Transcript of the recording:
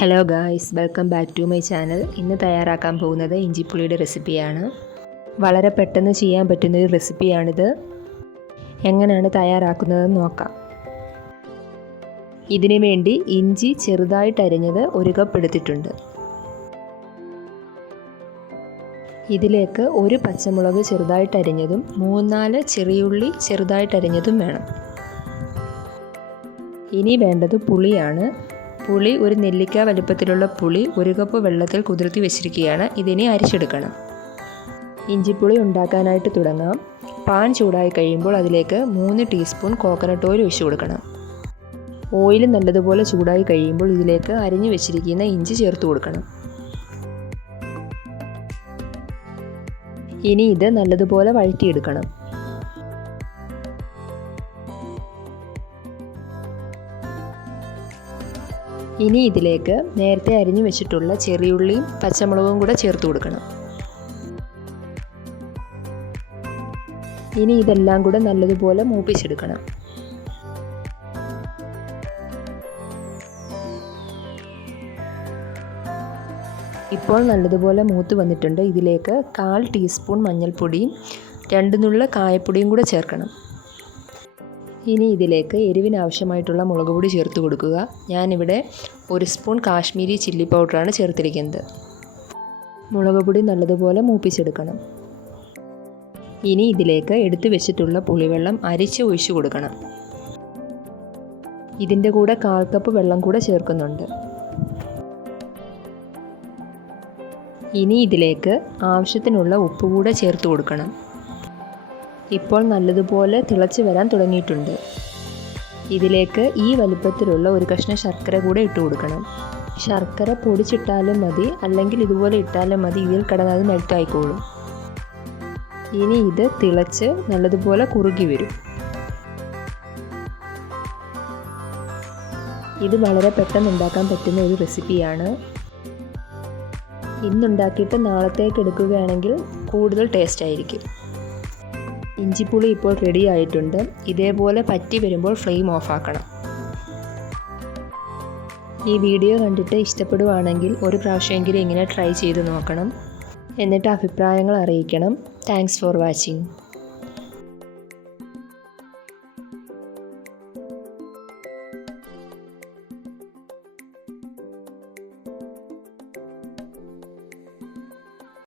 Hello guys, welcome back to my channel. ഇന്ന് തയ്യാറാക്കാൻ പോകുന്നത് ഇഞ്ചിപ്പുളിയുടെ റെസിപ്പിയാണ്. വളരെ പെട്ടെന്ന് ചെയ്യാൻ പറ്റുന്നൊരു റെസിപ്പിയാണിത്. എങ്ങനെയാണ് തയ്യാറാക്കുന്നതെന്ന് നോക്കാം. ഇതിനു വേണ്ടി ഇഞ്ചി ചെറുതായിട്ട് അരിഞ്ഞത് 1 കപ്പ് എടുത്തിട്ടുണ്ട്. ഇതിലേക്ക് 1 പച്ചമുളക് ചെറുതായിട്ട് അരിഞ്ഞതും 3-4 ചെറിയുള്ളി ചെറുതായിട്ട് അരിഞ്ഞതും വേണം. ഇനി വേണ്ടത് പുളിയാണ്. പുളി ഒരു നെല്ലിക്ക വലുപ്പത്തിലുള്ള പുളി 1 കപ്പ് വെള്ളത്തിൽ കുതിർത്തി വെച്ചിരിക്കുകയാണ്. ഇതിനെ അരിച്ചെടുക്കണം. ഇഞ്ചിപ്പുളി ഉണ്ടാക്കാനായിട്ട് തുടങ്ങാം. പാൻ ചൂടായി കഴിയുമ്പോൾ അതിലേക്ക് 3 ടീസ്പൂൺ കോക്കനട്ട് ഓയിൽ ഒഴിച്ചു കൊടുക്കണം. ഓയിൽ നല്ലതുപോലെ ചൂടായി കഴിയുമ്പോൾ ഇതിലേക്ക് അരിഞ്ഞു വെച്ചിരിക്കുന്ന ഇഞ്ചി ചേർത്ത് കൊടുക്കണം. ഇനി ഇത് നല്ലതുപോലെ വഴറ്റിയെടുക്കണം. ഇനി ഇതിലേക്ക് നേരത്തെ അരിഞ്ഞു വെച്ചിട്ടുള്ള ചെറിയുള്ളിയും പച്ചമുളകും കൂടെ ചേർത്ത് കൊടുക്കണം. ഇനി ഇതെല്ലാം കൂടെ നല്ലതുപോലെ മൂപ്പിച്ചെടുക്കണം. ഇപ്പോൾ നല്ലതുപോലെ മൂത്ത് വന്നിട്ടുണ്ട്. ഇതിലേക്ക് 1/4 ടീസ്പൂൺ മഞ്ഞൾപ്പൊടിയും 2 നുള്ള കായപ്പൊടിയും കൂടെ ചേർക്കണം. ഇനി ഇതിലേക്ക് എരിവിനാവശ്യമായിട്ടുള്ള മുളക് പൊടി ചേർത്ത് കൊടുക്കുക. ഞാനിവിടെ 1 സ്പൂൺ കാശ്മീരി ചില്ലി പൗഡറാണ് ചേർത്തിരിക്കുന്നത്. മുളക് പൊടി നല്ലതുപോലെ മൂപ്പിച്ചെടുക്കണം. ഇനി ഇതിലേക്ക് എടുത്തു വെച്ചിട്ടുള്ള പുളിവെള്ളം അരിച്ച് ഒഴിച്ചു കൊടുക്കണം. ഇതിൻ്റെ കൂടെ 1/4 കപ്പ് വെള്ളം കൂടെ ചേർക്കുന്നുണ്ട്. ഇനി ഇതിലേക്ക് ആവശ്യത്തിനുള്ള ഉപ്പ് കൂടെ ചേർത്ത് കൊടുക്കണം. ഇപ്പോൾ നല്ലതുപോലെ തിളച്ച് വരാൻ തുടങ്ങിയിട്ടുണ്ട്. ഇതിലേക്ക് ഈ വലുപ്പത്തിലുള്ള 1 കഷ്ണം ശർക്കര കൂടെ ഇട്ട് കൊടുക്കണം. ശർക്കര പൊടിച്ചിട്ടാലും മതി, അല്ലെങ്കിൽ ഇതുപോലെ ഇട്ടാലും മതി. ഇതിൽ കിടന്നത് മെൽറ്റായിക്കോളും. ഇനി ഇത് തിളച്ച് നല്ലതുപോലെ കുറുകി വരും. ഇത് വളരെ പെട്ടെന്ന് ഉണ്ടാക്കാൻ പറ്റുന്ന ഒരു റെസിപ്പിയാണ്. ഇന്നുണ്ടാക്കിയിട്ട് നാളത്തേക്ക് എടുക്കുകയാണെങ്കിൽ കൂടുതൽ ടേസ്റ്റ് ആയിരിക്കും. ഇഞ്ചിപ്പുളി ഇപ്പോൾ റെഡി ആയിട്ടുണ്ട്. ഇതേപോലെ പറ്റി വരുമ്പോൾ ഫ്ലെയിം ഓഫ് ആക്കണം. ഈ വീഡിയോ കണ്ടിട്ട് ഇഷ്ടപ്പെടുവാണെങ്കിൽ ഒരു പ്രാവശ്യമെങ്കിലും ഇങ്ങനെ ട്രൈ ചെയ്ത് നോക്കണം. എന്നിട്ട് അഭിപ്രായങ്ങൾ അറിയിക്കണം. Thanks for watching.